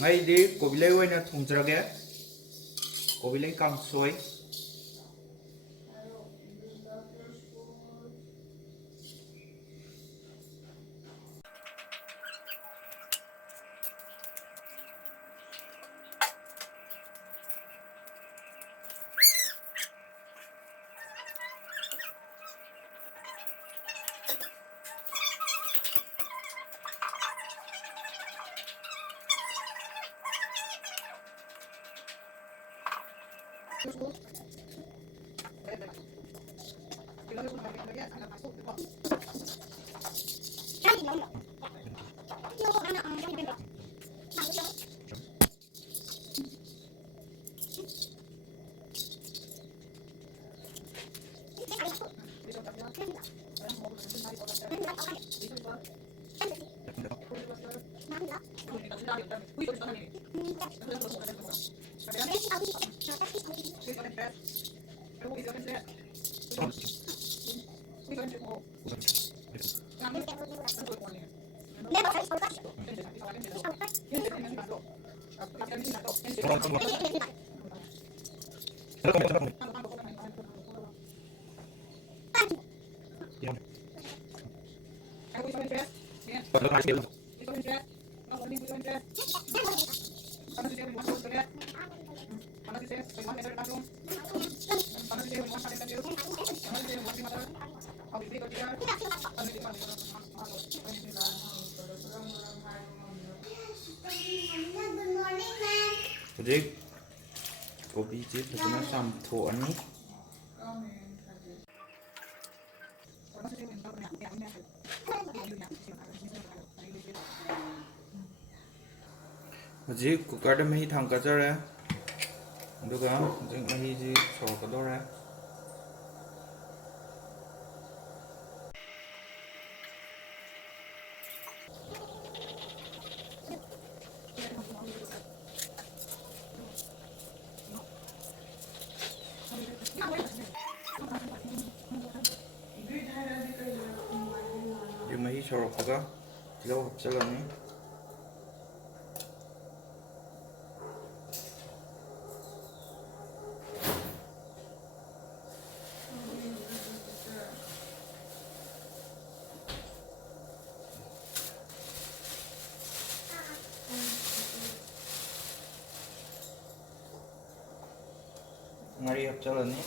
ꯉꯩꯗꯤ ꯀꯣꯕꯤꯂꯩ ꯑꯣꯏꯅ ꯊꯣꯡꯖꯔꯒꯦ. ꯀꯣꯕꯤꯂꯩ ꯀꯥꯡꯁꯣꯏ. Hujik kopi ji fazana chamthoani. Hujik cooker da mahi thangkajare. Aduga hujik mahi ji sorkadore. Mahi sorokpaga tilo hapchalani. Ngari hapchalani.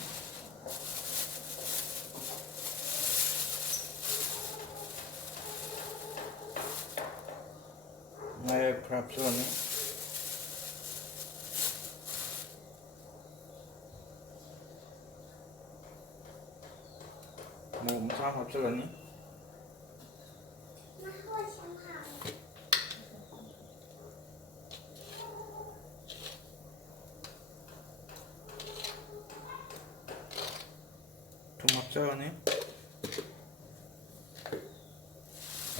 Ngari hapchalani. Mau masam hapchalani. Thum hapchalani.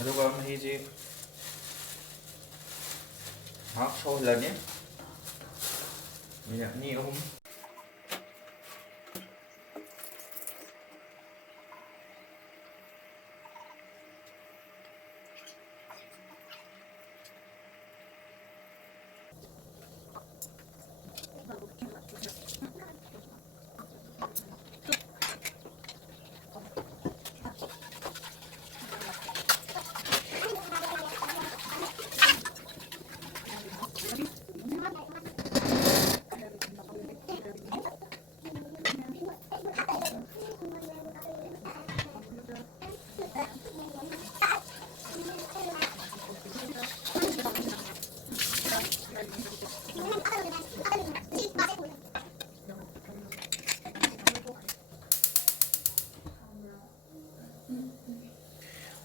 Aduga mahi ji hak sohlani. Minyak ni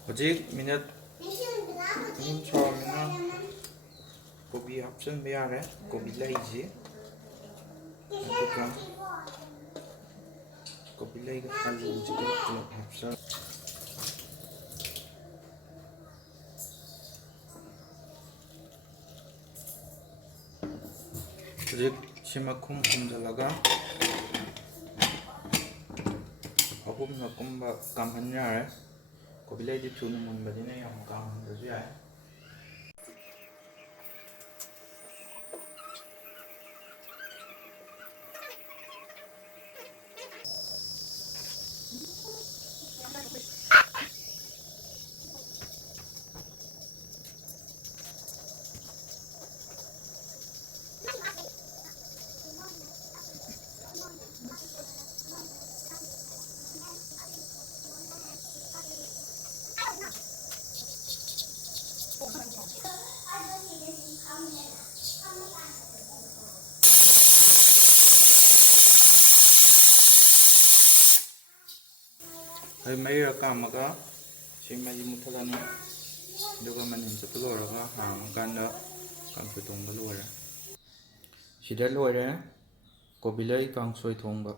Hujik minute hum chomina kobi hapchanba yare. Kobi laiji aduga kobi laiga alu jiga pulap hapchal. Hujik sima kumjalaga ahumna kumba kamhan yare. Kopi lai di thuna munbadina yam kamhandasu yae. ꯃꯩꯔꯛ ꯀꯥꯝꯃꯒ ꯁꯤ ꯃꯩ ꯃꯨꯠꯊꯠꯂꯅꯤ ꯑꯗꯨꯒ ꯃꯅꯤꯟ ꯆꯠꯄ ꯂꯣꯏꯔꯒ ꯍꯥꯡꯉꯀꯥꯟꯗ ꯀꯥꯡꯁꯣꯏ ꯊꯣꯡꯕ ꯂꯣꯏꯔꯦ ꯁꯤꯗ ꯂꯣꯏꯔꯦ ꯀꯣꯕꯤꯂꯩ ꯀꯥꯡꯁꯣꯏ ꯊꯣꯡꯕ